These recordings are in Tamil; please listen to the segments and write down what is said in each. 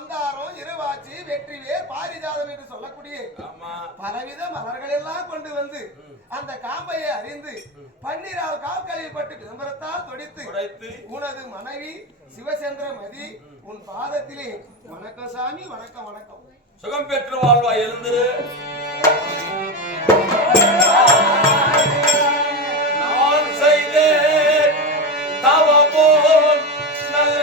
மந்தாரம், இருவாச்சி, வெற்றிவேர், பாரிஜாதம் என்று சொல்லக்கூடிய பலவித மலர்கள் எல்லாம் கொண்டு வந்து அந்த காம்பையை அறிந்து பன்னீரால் காக்கழிப்பட்டு விளம்பரத்தால் தொடித்து உனது மனைவி சிவசந்திரமதி உன் பாதத்திலே வணக்கம் சாமி, வணக்கம் வணக்கம். சுகம் பெற்று வாழ்வா எழுந்து நான் செய்தேன் தவமோ நல்ல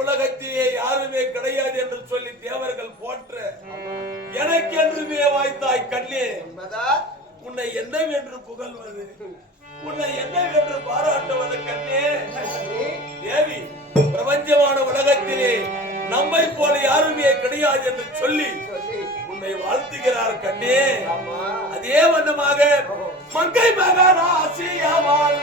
உலகத்திலே யாருமே கிடையாது என்று சொல்லி தேவர்கள் போற்ற எனக்கு என்றுமே வாய்த்தாய் கண்ணே. உன்னை என்னவென்று புகழ்வது, உன்னை என்னவென்று பாராட்டுவது கண்ணே. தேவி, பிரபஞ்சமான உலகத்திலே நம்மை போல யாருமே கிடையாது என்று சொல்லி உன்னை வாழ்த்துகிறார் கண்ணே. அதே வண்ணமாக மங்கை மகராசியவாள்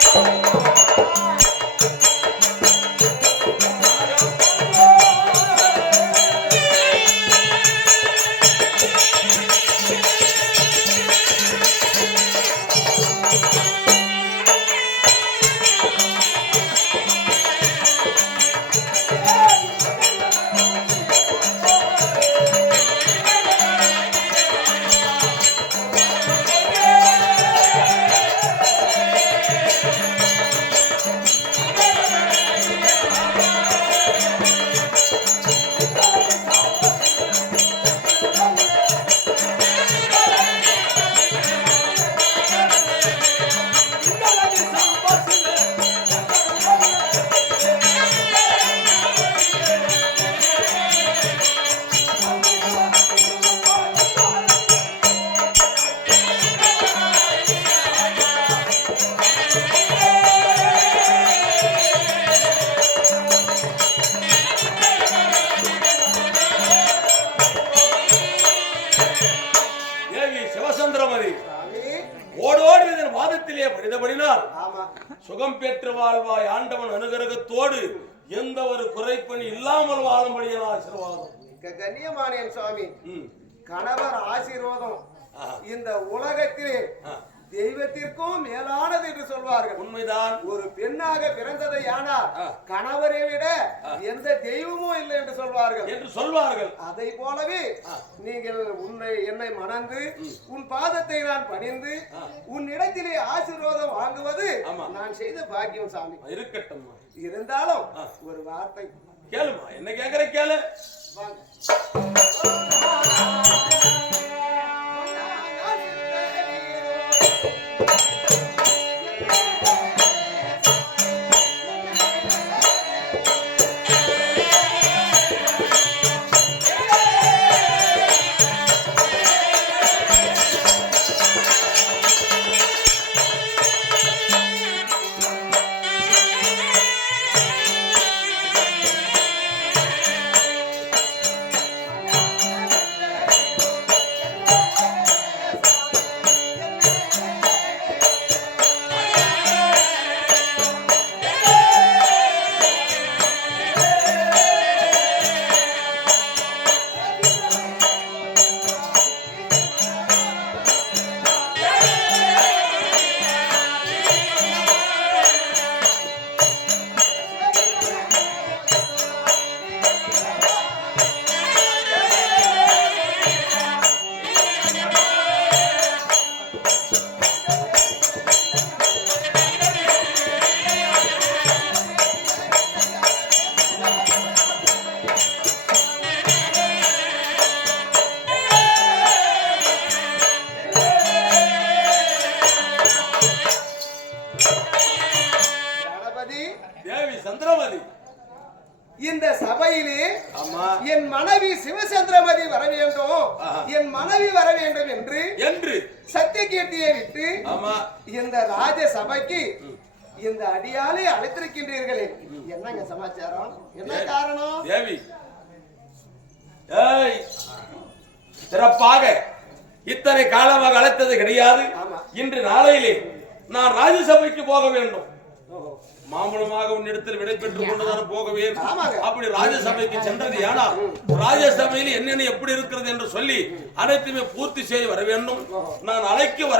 சுகம் பெற்று வாழ்வாய். ஆண்டவன் அனுகிரகத்தோடு எந்த ஒரு குறைப்பணி இல்லாமல் வாழும்படியான ஆசீர்வாதம். கண்ணியமான சுவாமி, கணவர் ஆசீர்வாதம் இந்த உலகத்திலே தெய்வத்திற்கும் மேலானது என்று சொல்வார்கள். உண்மைதான். ஒரு பெண்ணாக பிறந்ததை ஆனால் கணவரை விட எந்த தெய்வமும் இல்லை என்று சொல்வார்கள். அதை போலவே நீங்கள் என்னை மணந்து உன் பாதத்தை நான் பணிந்து உன்னிடத்திலே ஆசீர்வாதம் வாங்குவது நான் செய்த பாக்கியம் சாமி. இருக்கட்டும். இருந்தாலும் ஒரு வார்த்தை கேளுமா. என்ன கேக்குற கேளு. இந்த சபையிலே என் மனைவி சிவசந்திரமதி வர வேண்டும், என் மனைவி வர வேண்டும் என்று சத்தியகீர்த்தியை விட்டு இந்த ராஜ சபைக்கு இந்த அடியாளை அழைத்திருக்கின்றீர்களே, என்னங்க சமாச்சாரம்? என்ன காரணம்? தேவி சிறப்பாக இத்தனை காலமாக அழைத்தது கிடையாது. இன்று நாளையிலே நான் ராஜசபைக்கு போக வேண்டும். மாமூலமாக உன்னிடத்தில் விடை பெற்றுக் கொண்டுதான் போகவேன். அப்படி ராஜசபைக்கு சென்றது ஏனா ராஜசபையில் என்னென்ன எப்படி இருக்கிறது என்று சொல்லி அனைத்துமே பூர்த்தி செய்து வர வேண்டும். நான் அழைக்க வர